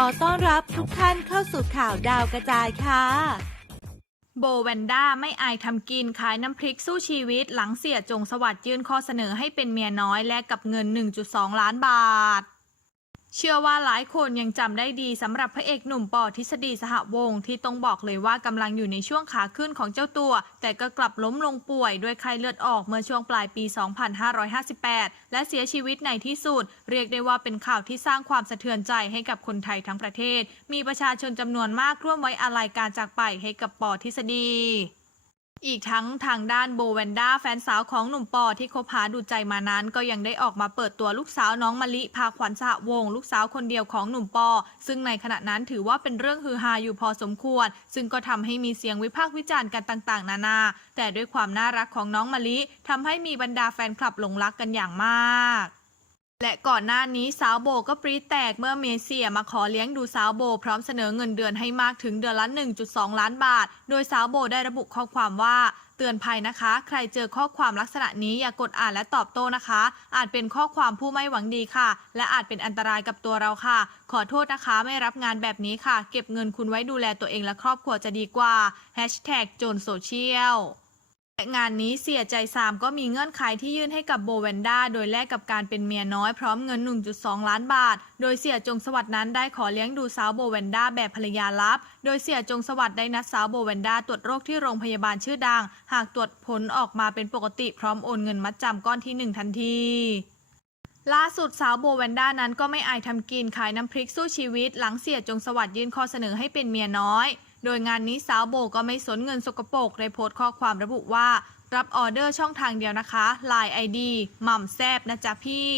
ขอต้อนรับทุกท่านเข้าสู่ข่าวดาวกระจายค่ะ โบแวนด้าไม่อายทำกินขายน้ำพริกสู้ชีวิต หลังเสียจงสวัสดิ์ยื่นข้อเสนอให้เป็นเมียน้อยแลกกับเงิน 1.2 ล้านบาท เชื่อว่าหลายคนยังจำได้ดีสำหรับพระเอกหนุ่มปอทฤษฎีสหวงศ์ที่ต้องบอกเลยว่ากำลังอยู่ในช่วงขาขึ้นของเจ้าตัว แต่ก็กลับล้มลงป่วยด้วยไข้เลือดออกเมื่อช่วงปลายปี 2558 และเสียชีวิตในที่สุด เรียกได้ว่าเป็นข่าวที่สร้างความสะเทือนใจให้กับคนไทยทั้งประเทศ มีประชาชนจำนวนมากร่วมไว้อาลัยการจากไปให้กับปอทฤษฎี อีกทั้งทางด้านโบแวนด้าแฟนสาวของหนุ่มปอที่คบหาดูใจมานั้น ก็ยังได้ออกมาเปิดตัวลูกสาวน้องมะลิพาขวัญสหวง ลูกสาวคนเดียวของหนุ่มปอ ซึ่งในขณะนั้นถือว่าเป็นเรื่องฮือฮาอยู่พอสมควร ซึ่งก็ทำให้มีเสียงวิพากษ์วิจารณ์กันต่าง ๆ นานา แต่ด้วยความน่ารักของน้องมะลิทำให้มีบรรดาแฟนคลับหลงรักกันอย่างมาก และก่อนหน้านี้สาวโบก็ปรี๊ดแตกเมื่อเมเซียมาขอเลี้ยงดูสาวโบ พร้อมเสนอเงินเดือนให้มากถึงเดือนละ 1.2 ล้านบาท โดยสาวโบได้ระบุข้อความว่าเตือนภัยนะคะ ใครเจอข้อความลักษณะนี้อย่ากดอ่านและตอบโต้นะคะ อาจเป็นข้อความผู้ไม่หวังดีค่ะ และอาจเป็นอันตรายกับตัวเราค่ะ ขอโทษนะคะ ไม่รับงานแบบนี้ค่ะ เก็บเงินคุณไว้ดูแลตัวเองและครอบครัวจะดีกว่า Hashtag โจนโซเชียล งานนี้เสียใจสามก็มีเงื่อนไขที่ยื่นให้กับโบแวนด้าโดยแลกกับการเป็นเมียน้อยพร้อมเงิน 1.2 ล้านบาท โดยเสียจงสวัสด์นั้นได้ขอเลี้ยงดูสาวโบแวนด้าแบบภรรยาลับ โดยเสียจงสวัสด์ได้นัดสาวโบแวนด้าตรวจโรคที่โรงพยาบาลชื่อดัง หากตรวจผลออกมาเป็นปกติพร้อมโอนเงินมัดจำก้อนที่หนึ่งทันทีล่าสุดสาวโบแวนด้านั้นก็ไม่อายทำกินขายน้ำพริกสู้ชีวิต หลังเสียจงสวัสดิ์ยื่นข้อเสนอให้เป็นเมียน้อย โดยงานนี้สาวโบก็ไม่สนเงินสกปรกได้โพสต์ข้อความระบุว่า รับออเดอร์ช่องทางเดียวนะคะ Line ID หม่ำแซบนะจ๊ะพี่